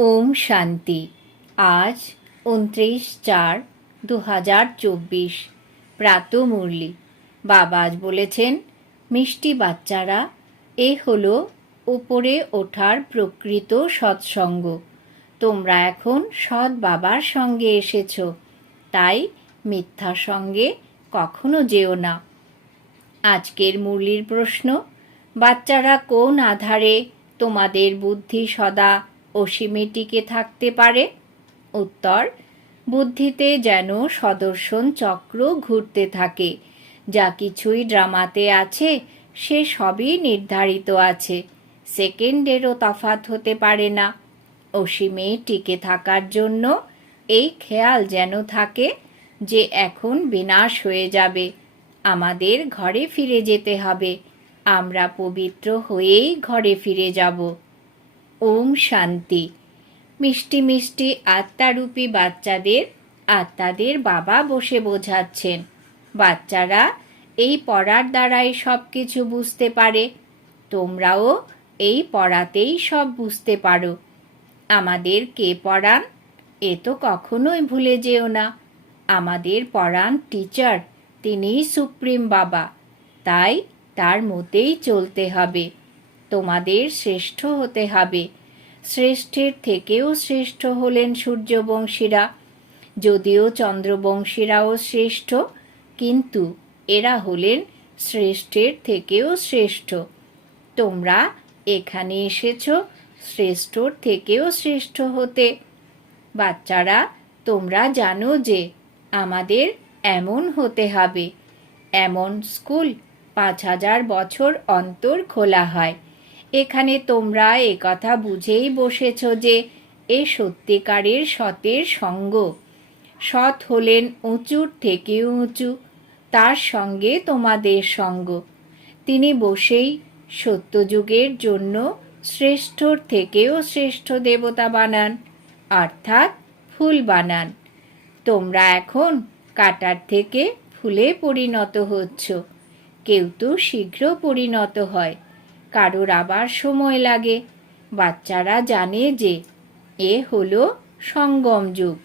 ওম শান্তি। আজ উনত্রিশ চার দু হাজার চব্বিশ। প্রাত মুরলি। বাবা আজ বলেছেন, মিষ্টি বাচ্চারা, এ হলো উপরে ওঠার প্রকৃত সৎসঙ্গ। তোমরা এখন সৎ বাবার সঙ্গে এসেছ। তাই মিথ্যা সঙ্গে কখনো যেও না। আজকের মুরলির প্রশ্ন, বাচ্চারা কোন আধারে? তোমাদের বুদ্ধি সদা অসীমে টিকে থাকতে পারে। উত্তর, বুদ্ধিতে যেন সদর্শন চক্র ঘুরতে থাকে। যা কিছুই ড্রামাতে আছে, সে সবই নির্ধারিত আছে। সেকেন্ডেরও তফাত হতে পারে না। অসীমে টিকে থাকার জন্য এই খেয়াল যেন থাকে যে এখন বিনাশ হয়ে যাবে। আমাদের ঘরে ফিরে যেতে হবে। আমরা পবিত্র হয়েই ঘরে ফিরে যাব। ওম শান্তি। মিষ্টি মিষ্টি আত্মারূপী বাচ্চাদের, আত্মাদের বাবা বসে বোঝাচ্ছেন। বাচ্চারা এই পড়ার দ্বারাই সব কিছু বুঝতে পারে। তোমরাও এই পড়াতেই সব বুঝতে পারো। আমাদের কে পড়ান, এ তো কখনোই ভুলে যেও না। আমাদের পড়ান টিচার, তিনি সুপ্রিম বাবা। তাই তার মতেই চলতে হবে। তোমাদের শ্রেষ্ঠ হতে হবে। শ্রেষ্ঠের থেকেও শ্রেষ্ঠ হলেন সূর্যবংশীরা। যদিও চন্দ্রবংশীরাও শ্রেষ্ঠ, কিন্তু এরা হলেন শ্রেষ্ঠের থেকেও শ্রেষ্ঠ। তোমরা এখানে এসেছ শ্রেষ্ঠর থেকেও শ্রেষ্ঠ হতে। বাচ্চারা, তোমরা জানো যে আমাদের এমন হতে হবে। এমন স্কুল পাঁচ হাজার বছর অন্তর খোলা হয়। এখানে তোমরা এ কথা বুঝেই বসেছ যে এ সত্যিকারের সতের সঙ্গ। সৎ হলেন উঁচুর থেকেও উঁচু, তার সঙ্গে তোমাদের সঙ্গ। তিনি বসেই সত্যযুগের জন্য শ্রেষ্ঠর থেকেও শ্রেষ্ঠ দেবতা বানান, অর্থাৎ ফুল বানান। তোমরা এখন কাটার থেকে ফুলে পরিণত হচ্ছ। কেউ তো শীঘ্র পরিণত হয়। কারোর আবার সময় লাগে। বাচ্চারা জানে যে এ হলো সঙ্গম যুগ।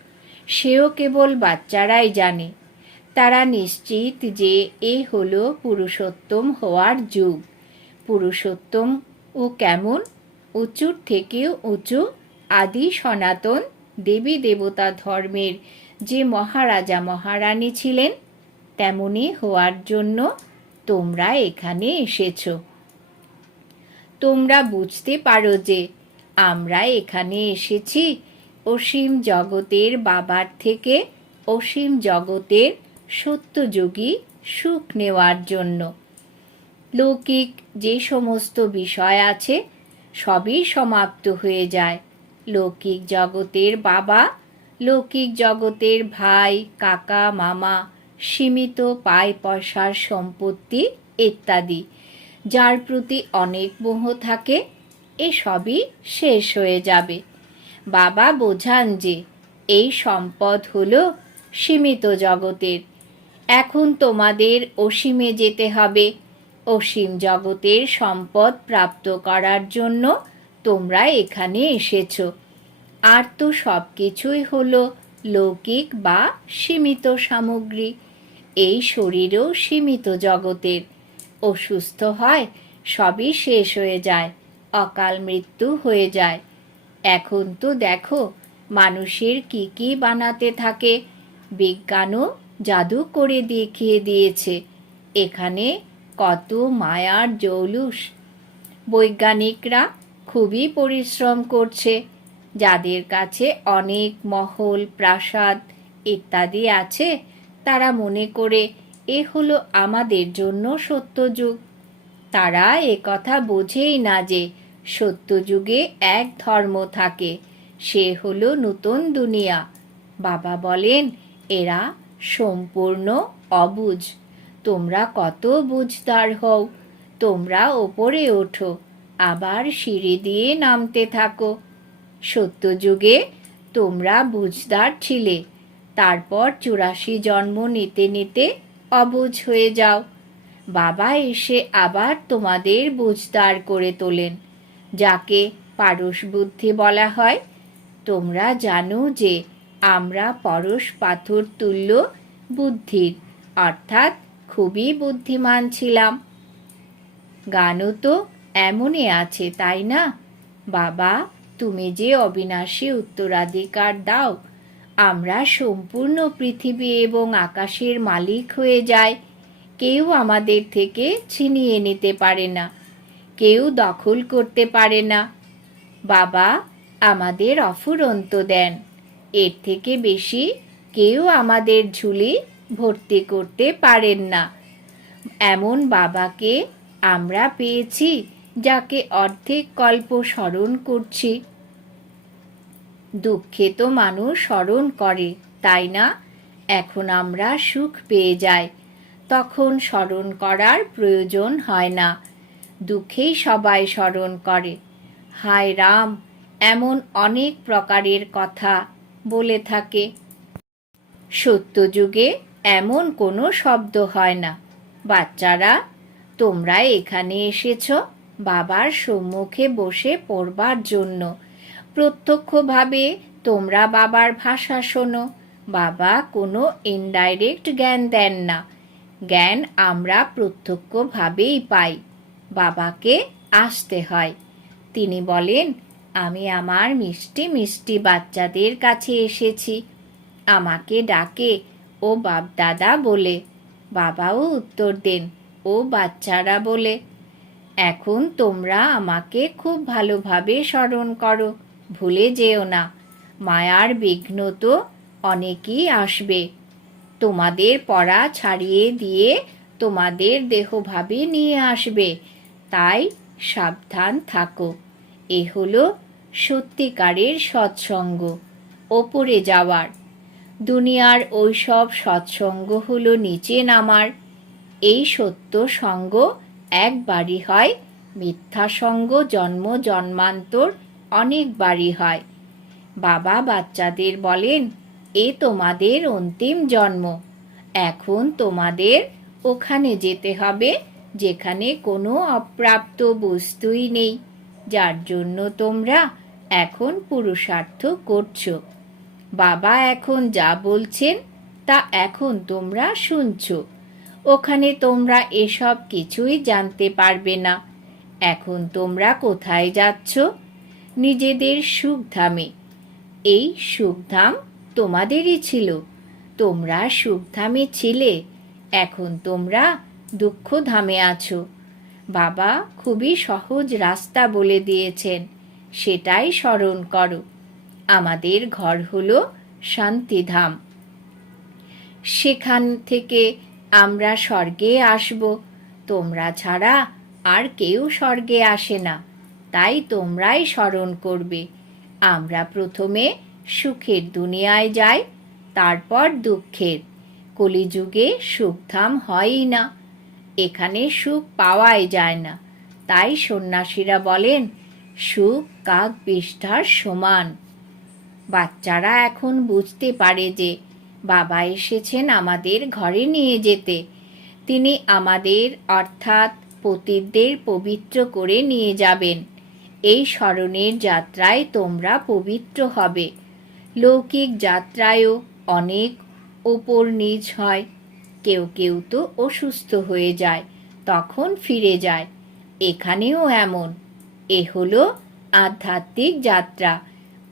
সেও কেবল বাচ্চারাই জানে। তারা নিশ্চিত যে এ হলো পুরুষোত্তম হওয়ার যুগ। পুরুষোত্তম ও কেমন? উঁচুর থেকেও উঁচু আদি সনাতন দেবী দেবতা ধর্মের যে মহারাজা মহারানী ছিলেন, তেমনি হওয়ার জন্য তোমরা এখানে এসেছ। তোমরা বুঝতে পারো যে আমরা এখানে এসেছি অসীম জগতের বাবার থেকে অসীম জগতের সত্যযোগী সুখ নেওয়ার জন্য। লৌকিক যে সমস্ত বিষয় আছে সবই সমাপ্ত হয়ে যায়। লৌকিক জগতের বাবা, লৌকিক জগতের ভাই, কাকা, মামা, সীমিত পায় পয়সার সম্পত্তি ইত্যাদি। যার প্রতি অনেক মোহ থাকে এসবই শেষ হয়ে যাবে। বাবা বোঝান যে, এই সম্পদ হল সীমিত জগতের। এখন তোমাদের অসীমে যেতে হবে। অসীম জগতের সম্পদ প্রাপ্ত করার জন্য তোমরা এখানে এসেছ। আর তো সব কিছুই হলো লৌকিক বা সীমিত সামগ্রী। এই শরীরও সীমিত জগতের। অসুস্থ হয়, সবই শেষ হয়ে যায়, অকাল মৃত্যু হয়ে যায়। এখন তো দেখো, মানুষের কি কি বানাতে থাকে, বিজ্ঞানও জাদু করে দেখিয়ে দিয়েছে। এখানে কত মায়ার জৌলুস। বৈজ্ঞানিকরা খুবই পরিশ্রম করছে, যাদের কাছে অনেক মহল, প্রাসাদ ইত্যাদি আছে, তারা মনে করে এ হলো আমাদের জন্য সত্যযুগ। তারা এ কথা বোঝেই না যে সত্যযুগে এক ধর্ম থাকে, সে হলো নতুন দুনিয়া। বাবা বলেন, এরা সম্পূর্ণ অবুঝ। তোমরা কত বুঝদার হও, তোমরা ওপরে ওঠো, আবার সিঁড়ি দিয়ে নামতে থাকো। সত্যযুগে তোমরা বুঝদার ছিলে, তারপর চুরাশি জন্ম নিতে নিতে অবুঝ হয়ে যাও। বাবা এসে আবার তোমাদের বুঝদার করে তোলেন, যাকে পারস বুদ্ধি বলা হয়। তোমরা জানো যে আমরা পরশ পাথর তুল্য বুদ্ধির, অর্থাৎ খুবই বুদ্ধিমান ছিলাম। গানও তো এমনই আছে, তাই না? বাবা, তুমি যে অবিনাশী উত্তরাধিকার দাও আমরা সম্পূর্ণ পৃথিবী এবং আকাশের মালিক হয়ে যাই। কেউ আমাদের থেকে ছিনিয়ে নিতে পারে না। কেউ দখল করতে পারে না। বাবা আমাদের অফুরন্ত দেন। এর থেকে বেশি কেউ আমাদের ঝুলি ভর্তি করতে পারেন না। এমন বাবাকে আমরা পেয়েছি, যাকে অর্ধেক কল্প স্মরণ করছি। দুঃখে তো মানুষ স্মরণ করে, তাই না? এখন আমরা সুখ পেয়ে যাই। তখন স্মরণ করার প্রয়োজন হয় না। দুঃখেই সবাই স্মরণ করে। হায় রাম, এমন অনেক প্রকারের কথা বলে থাকে। সত্যযুগে এমন কোনো শব্দ হয় না। বাচ্চারা, তোমরা এখানে এসেছ বাবার সম্মুখে বসে পড়বার জন্য। প্রত্যক্ষভাবে তোমরা বাবার ভাষা শোনো। বাবা কোনো ইনডাইরেক্ট জ্ঞান দেন না। জ্ঞান আমরা প্রত্যক্ষভাবেই পাই। বাবাকে আসতে হয়। তিনি বলেন, আমি আমার মিষ্টি মিষ্টি বাচ্চাদের কাছে এসেছি। আমাকে ডাকে ও বাপ দাদা বলে। বাবাও উত্তর দেন, ও বাচ্চারা বলে, এখন তোমরা আমাকে খুব ভালোভাবে স্মরণ করো। ভুলে যেও না। মায়ার বিঘ্ন তো অনেকই আসবে। তোমাদের পড়া ছাড়িয়ে দিয়ে তোমাদের দেহভাবে নিয়ে আসবে। তাই সাবধান থাকো। এ হলো সত্যিকারের সৎসঙ্গ। ওপরে যাওয়ার। দুনিয়ার ওইসব সৎসঙ্গ হলো নিচে নামার। এই সত্য সঙ্গ একবারই হয় মিথ্যা সঙ্গ জন্ম জন্মান্তর অনেকবারই হয়। বাবা বাচ্চাদের বলেন, এ তোমাদের অন্তিম জন্ম। এখন তোমাদের ওখানে যেতে হবে, যেখানে কোনো অপ্রাপ্ত বস্তুই নেই। যার জন্য তোমরা এখন পুরুষার্থ করছ। বাবা এখন যা বলছেন, তা এখন তোমরা শুনছো। ওখানে তোমরা এসব কিছুই জানতে পারবে না। এখন তোমরা কোথায় যাচ্ছ? নিজেদের সুখধামে এই সুখধাম তোমাদেরই ছিল। তোমরা সুখধামে ছিলে, এখন তোমরা দুঃখধামে আছো। বাবা খুবই সহজ রাস্তা বলে দিয়েছেন, সেটাই স্মরণ করো। আমাদের ঘর হলো শান্তিধাম সেখান থেকে আমরা স্বর্গে আসব। তোমরা ছাড়া আর কেউ স্বর্গে আসে না। তাই তোমরাই স্মরণ করবে। আমরা প্রথমে সুখের দুনিয়ায় যাই, তারপর দুঃখের। কলিযুগে সুখধাম হয়ই না, এখানে সুখ পাওয়াই যায় না। তাই সন্ন্যাসীরা বলেন, সুখ কাক বিষ্ঠার সমান। বাচ্চারা এখন বুঝতে পারে যে, বাবা এসেছেন আমাদের ঘরে নিয়ে যেতে। তিনি আমাদের অর্থাৎ পতিতদের পবিত্র করে নিয়ে যাবেন। এই স্মরণের যাত্রায় তোমরা পবিত্র হবে। লৌকিক যাত্রায়ও অনেক ওপর নিচ হয়। কেউ কেউ তো অসুস্থ হয়ে যায়, তখন ফিরে যায়। এখানেও এমন। এ হলো আধ্যাত্মিক যাত্রা।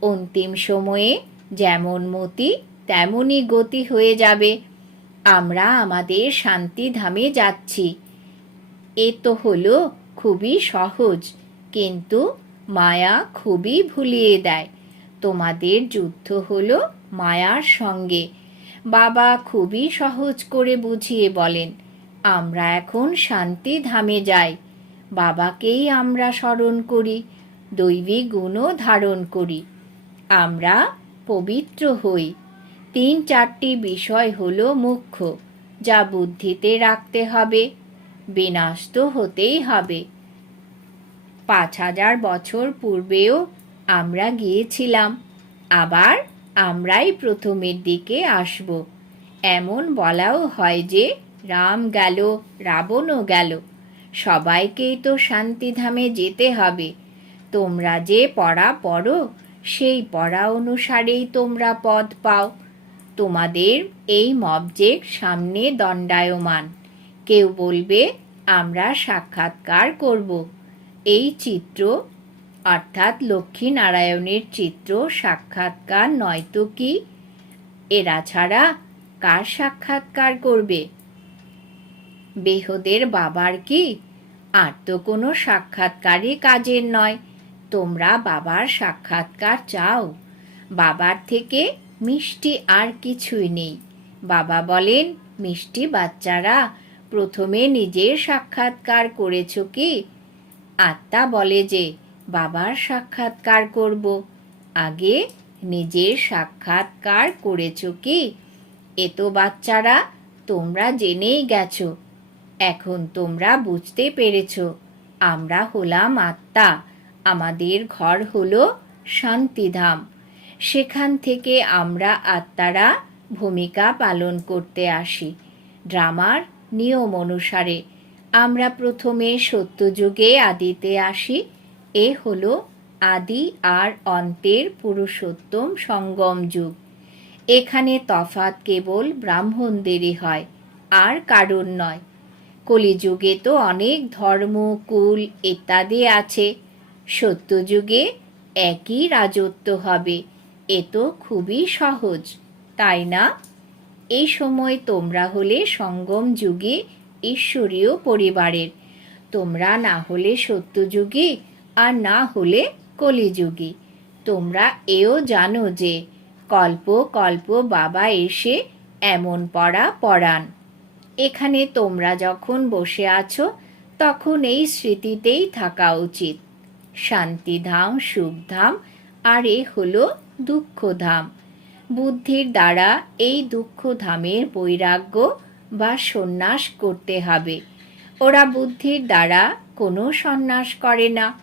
অন্তিম সময়ে যেমন মতি, তেমনই গতি হয়ে যাবে। আমরা আমাদের শান্তিধামে যাচ্ছি। এ তো হলো খুবই সহজ, কিন্তু মায়া খুবই ভুলিয়ে দেয়। তোমাদের যুদ্ধ হলো মায়ার সঙ্গে। বাবা খুবই সহজ করে বুঝিয়ে বলেন, আমরা এখন শান্তি ধামে যাই। বাবাকেই আমরা স্মরণ করি দৈবী গুণও ধারণ করি। আমরা পবিত্র হই। তিন চারটি বিষয় হলো মুখ্য, যা বুদ্ধিতে রাখতে হবে, বিনাশ তো হতেই হবে। পাঁচ হাজার বছর পূর্বেও আমরা গিয়েছিলাম। আবার আমরাই প্রথমের দিকে আসব। এমন বলাও হয় যে, রাম গেল, রাবণও গেল। সবাইকেই তো শান্তিধামে যেতে হবে। তোমরা যে পড়া পড়ো, সেই পড়া অনুসারেই তোমরা পদ পাও। তোমাদের এই মবজেক্ট সামনে দণ্ডায়মান। কেউ বলবে, আমরা সাক্ষাৎকার করব। এই চিত্র, অর্থাৎ লক্ষ্মী নারায়ণের চিত্র, সাক্ষাৎকার নয়তো কি? এরা ছাড়া কার সাক্ষাৎকার করবে? বেহদের বাবার কি? আর তো কোনো সাক্ষাৎকারই কাজের নয়। তোমরা বাবার সাক্ষাৎকার চাও। বাবার থেকে মিষ্টি আর কিছুই নেই। বাবা বলেন, মিষ্টি বাচ্চারা, প্রথমে নিজের সাক্ষাৎকার করেছ কি? আত্মা বলে যে, বাবার সাক্ষাৎকার করব। আগে নিজের সাক্ষাৎকার করেছ কি? এ তো বাচ্চারা, তোমরা জেনেই গেছো। এখন তোমরা বুঝতে পেরেছ। আমরা হলাম আত্মা। আমাদের ঘর হলো শান্তিধাম। সেখান থেকে আমরা আত্মারা ভূমিকা পালন করতে আসি। ড্রামার নিয়ম অনুসারে আমরা প্রথমে সত্যযুগে আদিতে আসি। এ হলো আদি আর অন্তের পুরুষোত্তম সঙ্গম যুগ। এখানে তফাৎ কেবল ব্রাহ্মণদেরই হয়, আর কারণ নয়। কলিযুগে তো অনেক ধর্ম, কুল ইত্যাদি আছে। সত্যযুগে একই রাজত্ব হবে, এ তো খুবই সহজ, তাই না? এই সময় তোমরা হলে সঙ্গম যুগে ঈশ্বরীয় পরিবারের। তোমরা না হলে সত্যযুগী আর না হলে কলিযুগী। তোমরা এও জানো যে কল্প কল্প বাবা এসে এমন পড়া পড়ান। এখানে তোমরা যখন বসে আছো, তখন এই স্মৃতিতেই থাকা উচিত। শান্তিধাম, সুখধাম, আর এ হলো দুঃখধাম। বুদ্ধির দ্বারা এই দুঃখধামের বৈরাগ্য বা সন্ন্যাস করতে হবে। ওরা বুদ্ধির দ্বারা কোনো সন্ন্যাস করে না।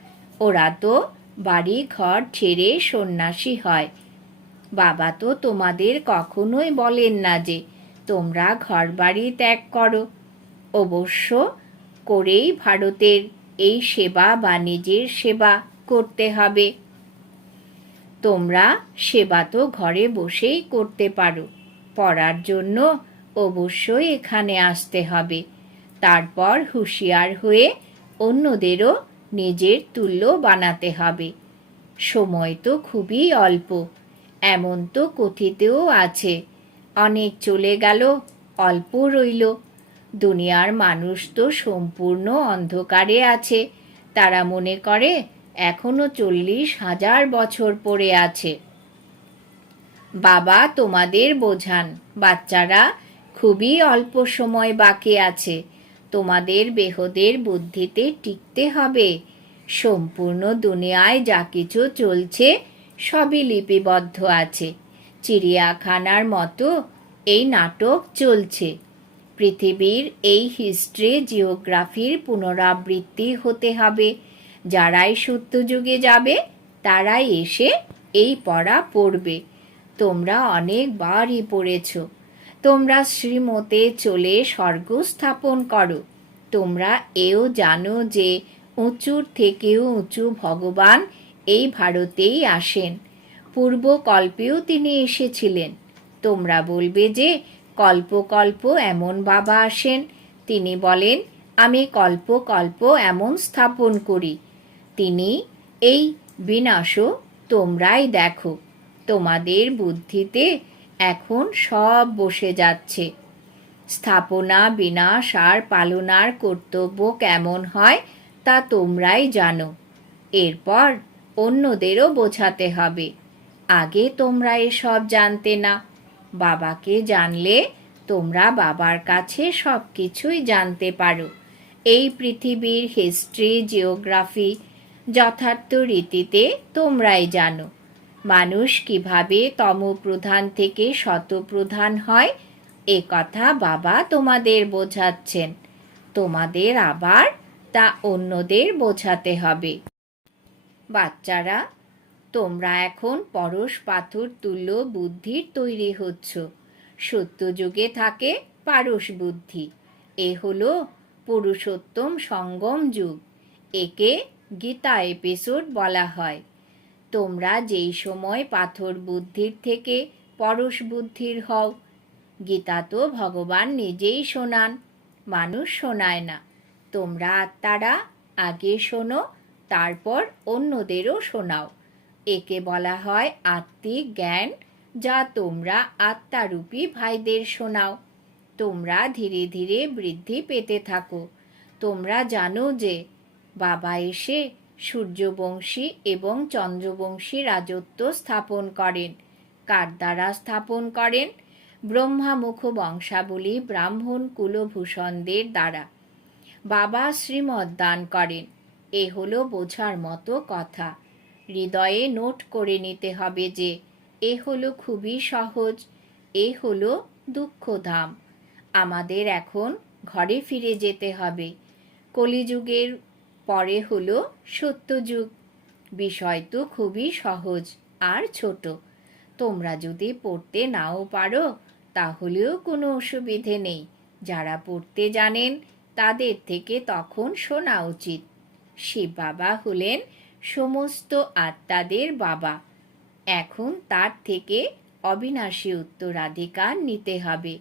ওরা তো বাড়ি ঘর ছেড়ে সন্ন্যাসী হয়। বাবা তো তোমাদের কখনোই বলেন না যে, তোমরা ঘর বাড়ি ত্যাগ করো। অবশ্য করেই ভারতের এই সেবা বা নিজের সেবা করতে হবে। তোমরা সেবা তো ঘরে বসেই করতে পারো। পড়ার জন্য অবশ্যই এখানে আসতে হবে। তারপর হুঁশিয়ার হয়ে অন্যদেরও নিজের তুল্য বানাতে হবে। সময় তো খুবই অল্প, এমন তো কথিতেও আছে। অনেক চলে গেল, অল্প রইল। দুনিয়ার মানুষ তো সম্পূর্ণ অন্ধকারে আছে। তারা মনে করে, এখনও চল্লিশ হাজার বছর পড়ে আছে। বাবা তোমাদের বোঝান, বাচ্চারা খুবই অল্প সময় বাকি আছে। তোমাদের বেহদের বুদ্ধিতে টিকতে হবে। সম্পূর্ণ দুনিয়ায় যা কিছু চলছে সবই লিপিবদ্ধ আছে। চিড়িয়াখানার মতো এই নাটক চলছে। পৃথিবীর এই হিস্ট্রি জিওগ্রাফির পুনরাবৃত্তি হতে হবে। যারাই সত্যযুগে যাবে, তারাই এসে এই পড়া পড়বে। তোমরা অনেকবারই পড়েছ। তোমরা শ্রীমতে চলে স্বর্গ স্থাপন করো। তোমরা এও জানো যে উঁচুর থেকেও উঁচু ভগবান এই ভারতেই আসেন। পূর্বকল্পেও তিনি এসেছিলেন। তোমরা বলবে যে কল্প কল্প এমন বাবা আসেন। তিনি বলেন, আমি কল্প কল্প এমন স্থাপন করি। তিনি, এই বিনাশও তোমরাই দেখো। তোমাদের বুদ্ধিতে এখন সব বসে যাচ্ছে। স্থাপনা, বিনাশ আর পালনার কর্তব্য কেমন হয় তা তোমরাই জানো। এরপর অন্যদেরও বোঝাতে হবে। আগে তোমরা এসব জানতে না। বাবাকে জানলে তোমরা বাবার কাছে সব কিছুই জানতে পারো। এই পৃথিবীর হিস্ট্রি জিওগ্রাফি যথার্থ রীতিতে তোমরাই জানো। মানুষ কীভাবে তমপ্রধান থেকে শতপ্রধান হয়? এ কথা বাবা তোমাদের বোঝাচ্ছেন। তোমাদের আবার তা অন্যদের বোঝাতে হবে। বাচ্চারা, তোমরা এখন পরশ পাথর তুল্য বুদ্ধির তৈরি হচ্ছ। সত্যযুগে থাকে পারস বুদ্ধি। এ হলো পুরুষোত্তম সঙ্গম যুগ। একে গীতা এপিসোড বলা হয়। তোমরা যেই সময় পাথর বুদ্ধির থেকে পরশ বুদ্ধির হও, গীতা তো ভগবান নিজেই শোনান, মানুষ শোনায় না। তোমরা আত্মারা আগে শোনো, তারপর অন্যদেরও শোনাও। একে বলা হয় আত্মিক জ্ঞান, যা তোমরা আত্মারূপী ভাইদের শোনাও। তোমরা ধীরে ধীরে বৃদ্ধি পেতে থাকো। তোমরা জানো যে, বাবা এসে সূর্যবংশী এবং চন্দ্রবংশী রাজত্ব স্থাপন করেন। কার দ্বারা স্থাপন করেন? ব্রহ্মামুখ বংশাবলী ব্রাহ্মণ কুলভূষণদের দ্বারা। বাবা শ্রীমদ দান করেন। এ হলো বোঝার মতো কথা। হৃদয়ে নোট করে নিতে হবে যে, এ হলো খুবই সহজ, এ হলো দুঃখধাম। আমাদের এখন ঘরে ফিরে যেতে হবে। কলিযুগের পরে হলো সত্যযুগ বিষয় তো খুবই সহজ আর ছোট। তোমরা যদি পড়তে নাও পারো, তাহলেও কোনো অসুবিধে নেই। যারা পড়তে জানেন, তাদের থেকে তখন শোনা উচিত। শিব বাবা হলেন সমস্ত আত্মাদের বাবা। এখন তার থেকে অবিনাশী উত্তরাধিকার নিতে হবে।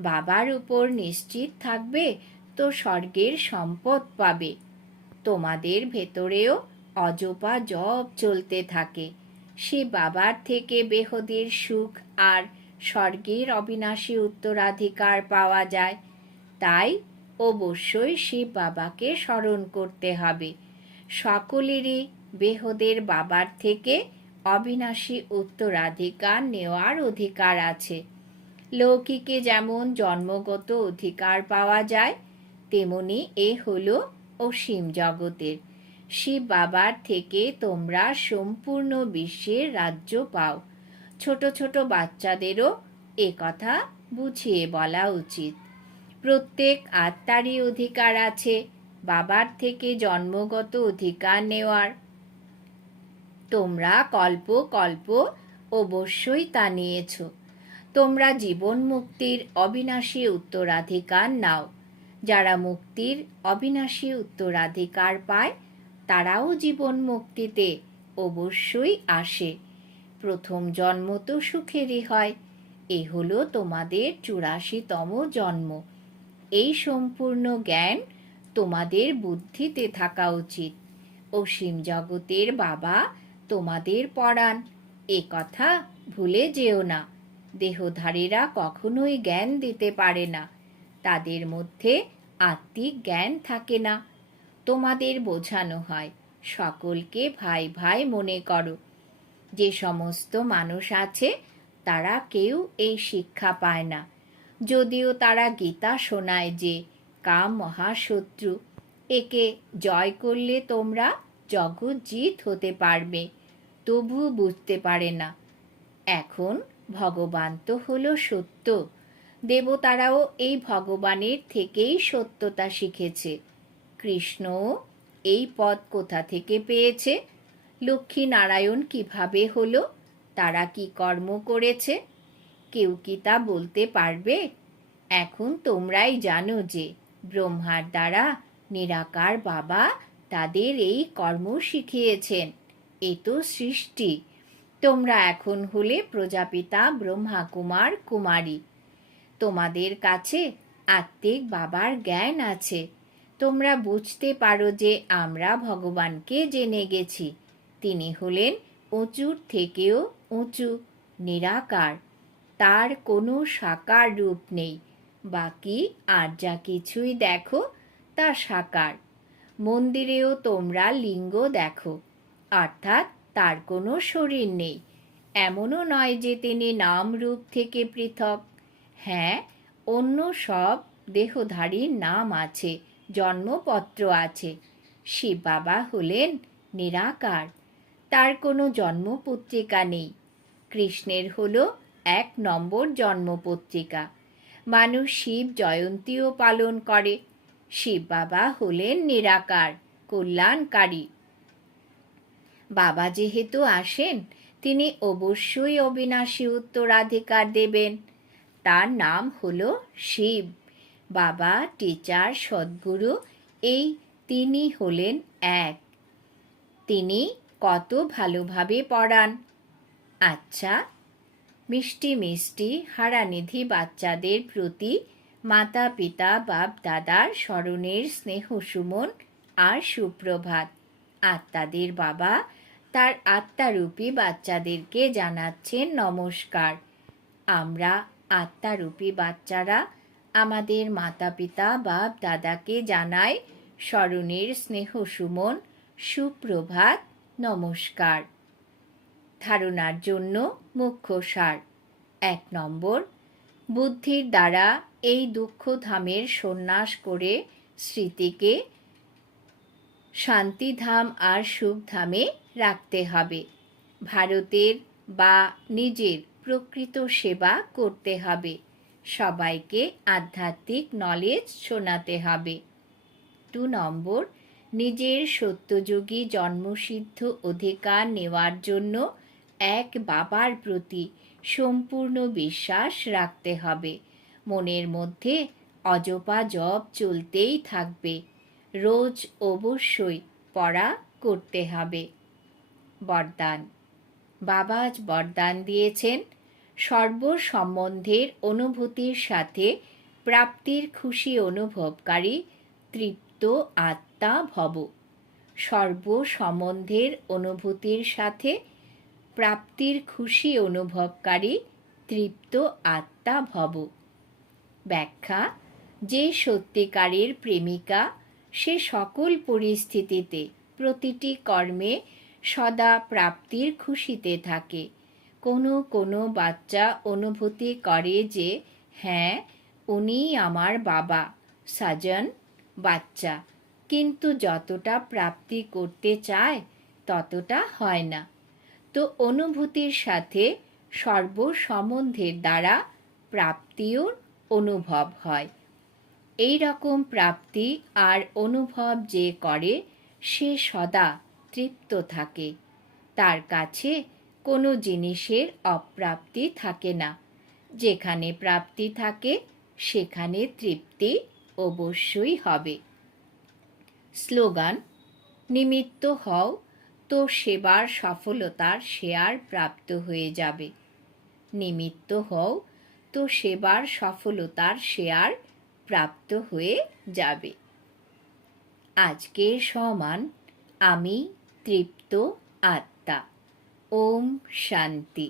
বাবার উপর নিশ্চিত থাকবে, তো স্বর্গের সম্পদ পাবে। তোমাদের ভেতরেও অজপা জপ চলতে থাকে। সে বাবার থেকে বেহদের সুখ আর স্বর্গের অবিনাশী উত্তরাধিকার পাওয়া যায়। তাই অবশ্যই শিব বাবাকে স্মরণ করতে হবে। সকলেরই বেহদের বাবার থেকে অবিনাশী উত্তরাধিকার নেওয়ার অধিকার আছে। লৌকিকে যেমন জন্মগত অধিকার পাওয়া যায়, তেমনি এ হলো অসীম জগতের। শিব বাবার থেকে তোমরা সম্পূর্ণ বিশ্বের রাজ্য পাও। ছোট ছোট বাচ্চাদেরও এ কথা বুঝিয়ে বলা উচিত। প্রত্যেক আত্মারই অধিকার আছে, বাবার থেকে জন্মগত অধিকার নেওয়ার। তোমরা কল্প কল্প অবশ্যই তা নিয়েছ। তোমরা জীবন মুক্তির অবিনাশী উত্তরাধিকার নাও। যারা মুক্তির অবিনাশী উত্তরাধিকার পায়, তারাও জীবন মুক্তিতে অবশ্যই আসে। প্রথম জন্ম তো সুখেরই হয়, এ হলো তোমাদের চুরাশিতম জন্ম। এই সম্পূর্ণ জ্ঞান তোমাদের বুদ্ধিতে থাকা উচিত। অসীম জগতের বাবা তোমাদের পড়ান এ কথা ভুলে যেও না। দেহধারীরা কখনোই জ্ঞান দিতে পারে না। তাদের মধ্যে আত্মিক জ্ঞান থাকে না। তোমাদের বোঝানো হয়, সকলকে ভাই ভাই মনে করো। যে সমস্ত মানুষ আছে, তারা কেউ এই শিক্ষা পায় না। যদিও তারা গীতা শোনায় যে, কাম মহাশত্রু, একে জয় করলে তোমরা জগৎ জিত হতে পারবে তবু বুঝতে পারে না। এখন ভগবান তো হলো সত্য। দেবতারাও এই ভগবানের থেকেই সত্যতা শিখেছে। কৃষ্ণও এই পদ কোথা থেকে পেয়েছে? লক্ষ্মী নারায়ণ কীভাবে হলো? তারা কি কর্ম করেছে? কেউ কি তা বলতে পারবে? এখন তোমরাই জানো যে ব্রহ্মার দ্বারা নিরাকার বাবা তাদের এই কর্ম শিখিয়েছেন। এ তো সৃষ্টি। তোমরা এখন হলে প্রজাপিতা ব্রহ্মা কুমার কুমারী। তোমাদের কাছে আত্মিক বাবার জ্ঞান আছে। তোমরা বুঝতে পারো যে আমরা ভগবানকে জেনে গেছি। তিনি হলেন উঁচুর থেকেও উঁচু, নিরাকার। তার কোনো সাকার রূপ নেই। বাকি আর যা কিছুই দেখো, তা সাকার। মন্দিরেও তোমরা লিঙ্গ দেখো, অর্থাৎ তার কোনো শরীর নেই। এমনও নয় যে তিনি নাম রূপ থেকে পৃথক। হ্যাঁ অন্য সব দেহধারীর নাম আছে, জন্মপত্র আছে। শিব বাবা হলেন নিরাকার, তার কোনো জন্মপত্রিকা নেই। কৃষ্ণের হল এক নম্বর জন্মপত্রিকা। মানুষ শিব জয়ন্তীও পালন করে। শিব বাবা হলেন নিরাকার, কল্যাণকারী। বাবা যেহেতু আসেন, তিনি অবশ্যই অবিনাশী উত্তরাধিকার দেবেন। তার নাম হলো শিব। বাবা টিচার সদ্গুরু এই তিনি হলেন এক। তিনি কত ভালোভাবে পড়ান। আচ্ছা মিষ্টি মিষ্টি হারানিধি বাচ্চাদের প্রতি মাতা পিতা বাপ দাদার স্মরণের স্নেহ সুমন আর সুপ্রভাত। আত্মাদের বাবা তার আত্মারূপী বাচ্চাদেরকে জানাচ্ছেন নমস্কার। আমরা আত্মারূপী বাচ্চারা আমাদের মাতা পিতা বাপ দাদাকে জানাই স্মরণের স্নেহ সুমন, সুপ্রভাত, নমস্কার। ধারণার জন্য মুখ্য সার। এক নম্বর, বুদ্ধির দ্বারা এই দুঃখধামের সন্ন্যাস করে স্মৃতিকে শান্তিধাম আর সুখধামে রাখতে হবে। ভারতের বা নিজের প্রকৃত সেবা করতে হবে। সবাইকে আধ্যাত্মিক নলেজ শোনাতে হবে। দু নম্বর, নিজের সত্যযোগী জন্মসিদ্ধ অধিকার নেওয়ার জন্য এক বাবার প্রতি সম্পূর্ণ বিশ্বাস রাখতে হবে। মনের মধ্যে অজপা জপ চলতেই থাকবে। রোজ অবশ্যই পড়া করতে হবে। বরদান। বাবা আজ বরদান দিয়েছেন। সর্ব সম্বন্ধের অনুভূতির সাথে প্রাপ্তির খুশি অনুভবকারী তৃপ্ত আত্মা ভব। সর্ব সম্বন্ধের অনুভূতির সাথে প্রাপ্তির খুশি অনুভবকারী তৃপ্ত আত্মা ভব। ব্যাখ্যা, যে সত্যিকারের প্রেমিকা সে সকল পরিস্থিতিতে প্রতিটি কর্মে সদা প্রাপ্তির খুশিতে থাকে। কোনো কোনো বাচ্চা অনুভূতি করে যে হ্যাঁ উনি আমার বাবা, সাজন, বাচ্চা। কিন্তু যতটা প্রাপ্তি করতে চায়, ততটা হয় না। তো অনুভূতির সাথে সর্বসম্বন্ধের দ্বারা প্রাপ্তিও অনুভব হয়। এই রকম প্রাপ্তি আর অনুভব যে করে, সে সদা তৃপ্ত থাকে। তার কাছে কোনো জিনিসের অপ্রাপ্তি থাকে না। যেখানে প্রাপ্তি থাকে, সেখানে তৃপ্তি অবশ্যই হবে। স্লোগান, নিমিত্ত হও, তো সেবার সফলতার শেয়ার প্রাপ্ত হয়ে যাবে। নিমিত্ত হও, তো সেবার সফলতার শেয়ার প্রাপ্ত হয়ে যাবে। আজকের সমান, আমি তৃপ্ত আত্মা। ওম শান্তি